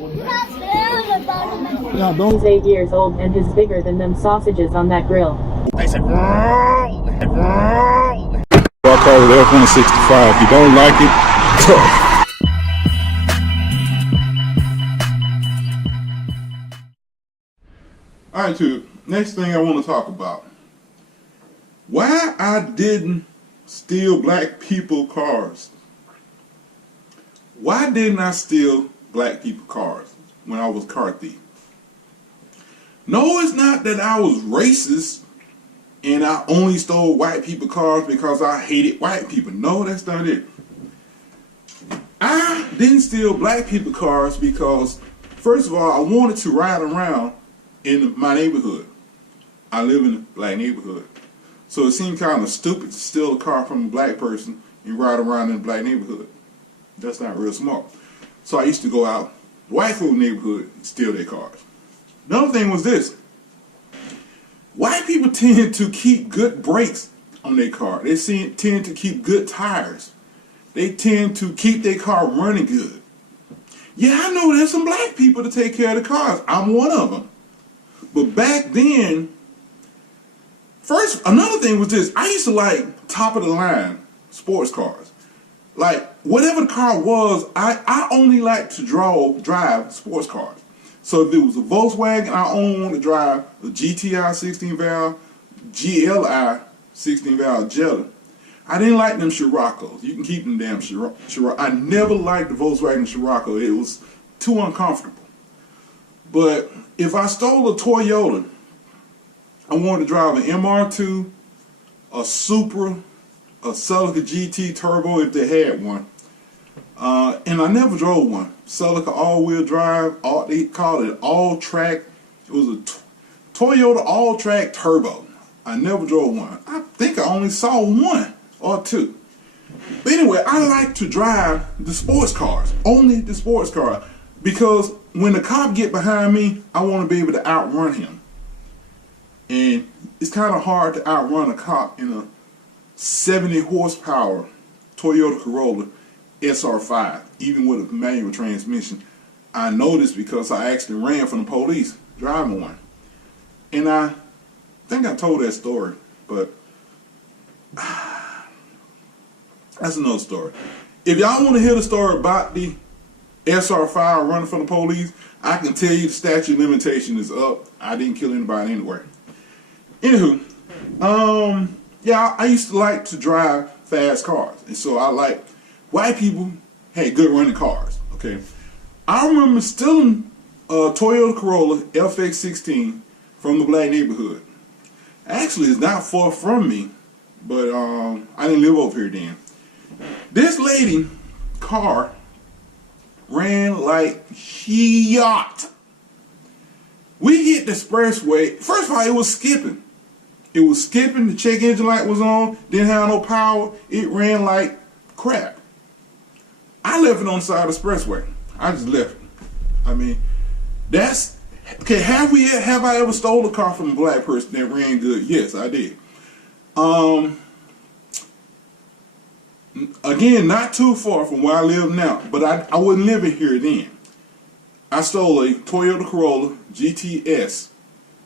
Yeah, don't. He's 8 years old and he's bigger than them sausages on that grill. They said, I call it F-165. If you don't like it, Alright, too. Next thing I want to talk about. Why I didn't steal black people cars. Why didn't I steal black people cars when I was car thief? No, it's not that I was racist and I only stole white people cars because I hated white people. No, that's not it. I didn't steal black people cars because, first of all, I wanted to ride around in my neighborhood. I live in a black neighborhood. So it seemed kind of stupid to steal a car from a black person and ride around in a black neighborhood. That's not real smart. So I used to go out white folk neighborhood and steal their cars. Another thing was this. White people tend to keep good brakes on their car. They tend to keep good tires. They tend to keep their car running good. Yeah, I know there's some black people to take care of the cars. I'm one of them. But back then, first, another thing was this. I used to like top of the line sports cars. Like, whatever the car was, I only like to drive sports cars. So if it was a Volkswagen, I only want to drive a GTI 16 valve, GLI 16 valve Jetta. I didn't like them Scirocco's. You can keep them damn Scirocco. I never liked the Volkswagen Scirocco. It was too uncomfortable. But if I stole a Toyota, I wanted to drive an MR2, a Supra, a Celica GT Turbo if they had one. And I never drove one. Celica all-wheel drive, they called it all-track. It was a Toyota all-track turbo. I never drove one. I think I only saw one or two. But anyway, I like to drive the sports cars, only the sports car, because when the cop get behind me, I want to be able to outrun him. And it's kind of hard to outrun a cop in a 70 horsepower Toyota Corolla SR5, even with a manual transmission. I know this because I actually ran from the police driving one. And I think I told that story, but that's another story. If y'all want to hear the story about the SR5 running from the police, I can tell you the statute of limitation is up. I didn't kill anybody anyway. Anywho, yeah, I used to like to drive fast cars, and so I like white people had good running cars. Okay, I remember stealing a Toyota Corolla FX16 from the black neighborhood. Actually, it's not far from me, but I didn't live over here then. This lady car ran like yacht. We hit the expressway. First of all, it was skipping. It was skipping. The check engine light was on. Didn't have no power. It ran like crap. I left it on the side of the expressway. I just left it. I mean, that's okay. Have I ever stole a car from a black person that ran good? Yes, I did. Again, not too far from where I live now, but I wasn't living here then. I stole a Toyota Corolla GTS,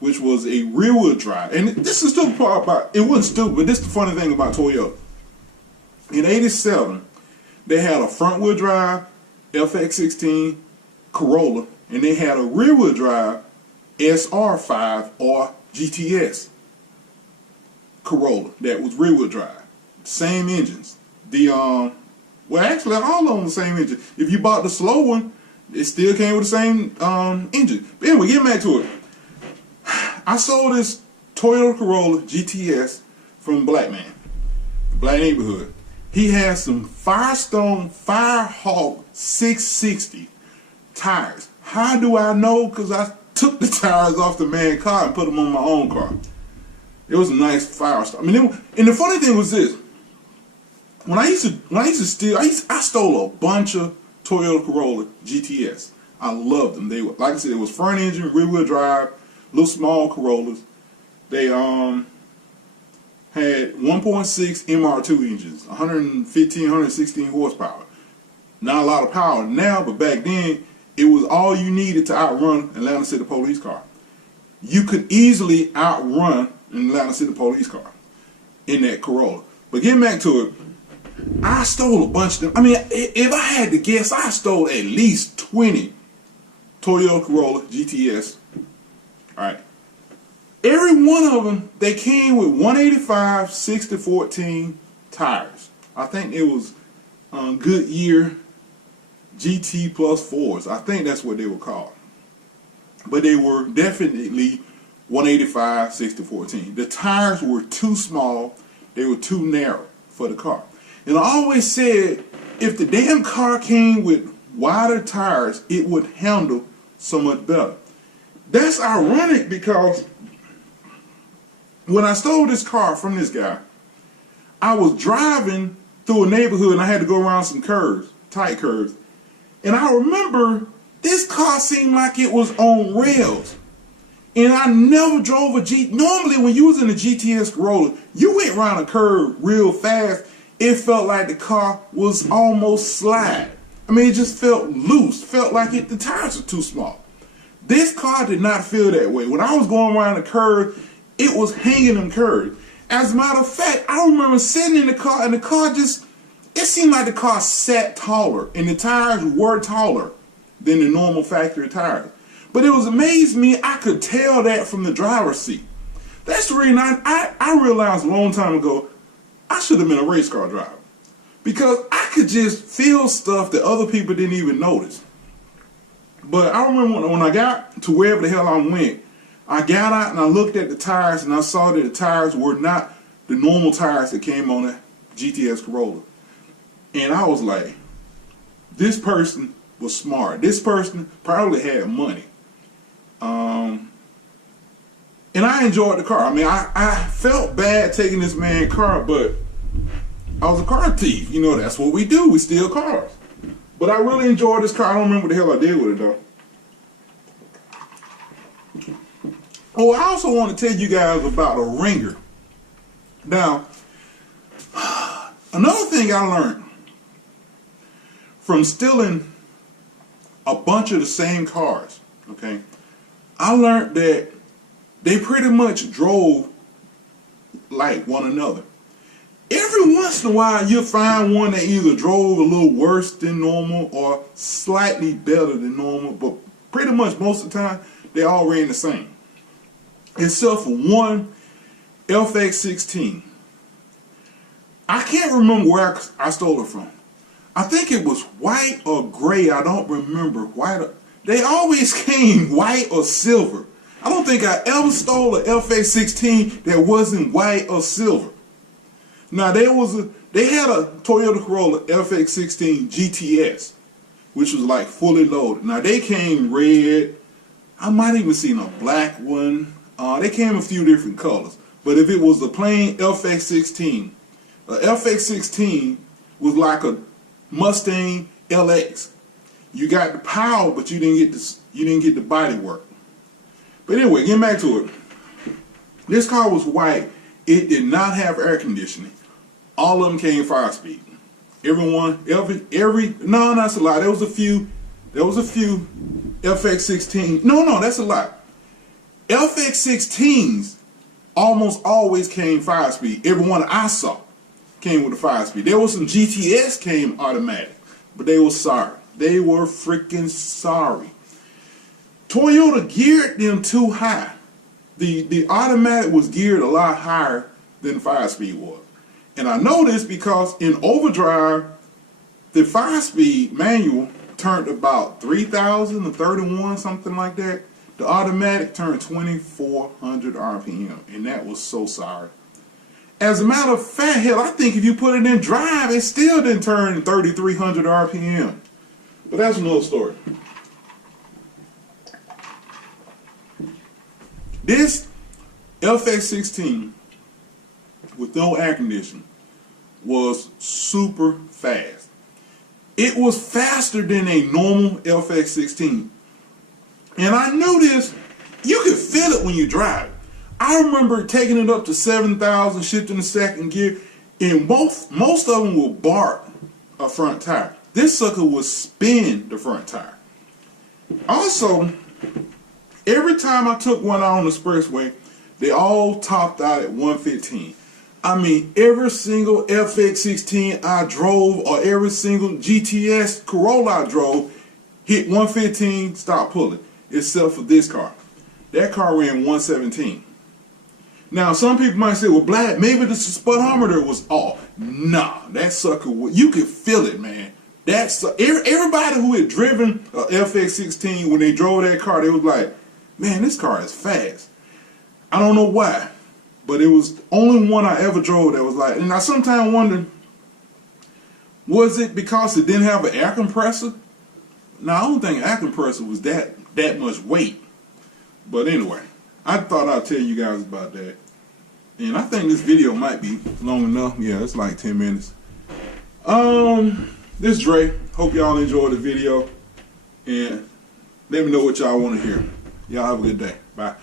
which was a rear-wheel drive. And this is the stupid part about it. It wasn't stupid, but this is the funny thing about Toyota. In '87, they had a front-wheel drive FX16 Corolla, and they had a rear-wheel drive SR5 or GTS Corolla that was rear-wheel drive. Same engines. Well, actually, all of them the same engine. If you bought the slow one, it still came with the same engine. But anyway, getting back to it. I sold this Toyota Corolla GTS from a black man, the black neighborhood. He had some Firestone Firehawk 660 tires. How do I know? Because I took the tires off the man's car and put them on my own car. It was a nice Firestone. I mean, and the funny thing was this. When I used to steal, I stole a bunch of Toyota Corolla GTS. I loved them. They were, like I said, it was front engine, rear wheel drive, little small Corollas. They had 1.6 MR2 engines, 115, 116 horsepower. Not a lot of power now, but back then It was all you needed to outrun Atlanta City police car. You could easily outrun an Atlanta City police car in that Corolla. But getting back to it, I stole a bunch of them. I mean, if I had to guess, I stole at least 20 Toyota Corolla GTS. All right. Every one of them, they came with 185 60/14 tires. I think it was Goodyear GT plus 4s. I think that's what they were called. But they were definitely 185 60/14. The tires were too small. They were too narrow for the car. And I always said, if the damn car came with wider tires, it would handle so much better. That's ironic because when I stole this car from this guy, I was driving through a neighborhood and I had to go around some curves, tight curves. And I remember this car seemed like it was on rails. And I never drove a G. Normally when you was in a GTS Corolla, you went around a curve real fast. It felt like the car was almost slide. I mean, it just felt loose. Felt like the tires were too small. This car did not feel that way. When I was going around the curve, it was hanging in curves. As a matter of fact, I remember sitting in the car and the car just, it seemed like the car sat taller and the tires were taller than the normal factory tires. But it was amazing me, I could tell that from the driver's seat. That's the reason I realized a long time ago, I should have been a race car driver. Because I could just feel stuff that other people didn't even notice. But I remember when I got to wherever the hell I went, I got out and I looked at the tires and I saw that the tires were not the normal tires that came on a GTS Corolla. And I was like, this person was smart. This person probably had money. And I enjoyed the car. I mean, I felt bad taking this man's car, but I was a car thief. You know, that's what we do. We steal cars. But I really enjoyed this car. I don't remember what the hell I did with it, though. Oh, I also want to tell you guys about a ringer. Now, another thing I learned from stealing a bunch of the same cars, okay, I learned that they pretty much drove like one another. Every once in a while, you'll find one that either drove a little worse than normal or slightly better than normal, but pretty much most of the time, they all ran the same. Except for one FX16. I can't remember where I stole it from. I think it was white or gray. I don't remember. They always came white or silver. I don't think I ever stole an FX16 that wasn't white or silver. Now they had a Toyota Corolla FX16 GTS, which was like fully loaded. Now they came red. I might even seen a black one. They came a few different colors. But if it was a plain FX16, a FX16 was like a Mustang LX. You got the power, but you didn't get the body work. But anyway, getting back to it. This car was white. It did not have air conditioning. All of them came 5-speed. No, that's a lie. There was a few FX16. No, that's a lie. FX16s almost always came 5-speed. Every one I saw came with a 5-speed. There was some GTS came automatic, but they were sorry. They were freaking sorry. Toyota geared them too high. The automatic was geared a lot higher than 5-speed was. And I know this because in overdrive, the 5-speed manual turned about 3,031, something like that. The automatic turned 2,400 RPM, and that was so sorry. As a matter of fact, hell, I think if you put it in drive, it still didn't turn 3,300 RPM. But that's another story. This FX16 with no air conditioning was super fast. It was faster than a normal FX16. And I knew this, you could feel it when you drive. I remember taking it up to 7,000, shifting the second gear, and most of them will bark a front tire. This sucker would spin the front tire. Also, every time I took one out on the expressway, they all topped out at 115. I mean, every single FX16 I drove or every single GTS Corolla I drove hit 115, stop pulling, except for this car. That car ran 117. Now, some people might say, well, Black, maybe the speedometer was off. Nah, that sucker, you could feel it, man. That's everybody who had driven a FX16, when they drove that car, they was like, man, this car is fast. I don't know why, but it was the only one I ever drove that was like, and I sometimes wonder, was it because it didn't have an air compressor? Now, I don't think air compressor was that much weight. But anyway, I thought I'd tell you guys about that. And I think this video might be long enough. Yeah, it's like 10 minutes. This is Dre. Hope y'all enjoyed the video. And let me know what y'all want to hear. Y'all have a good day. Bye.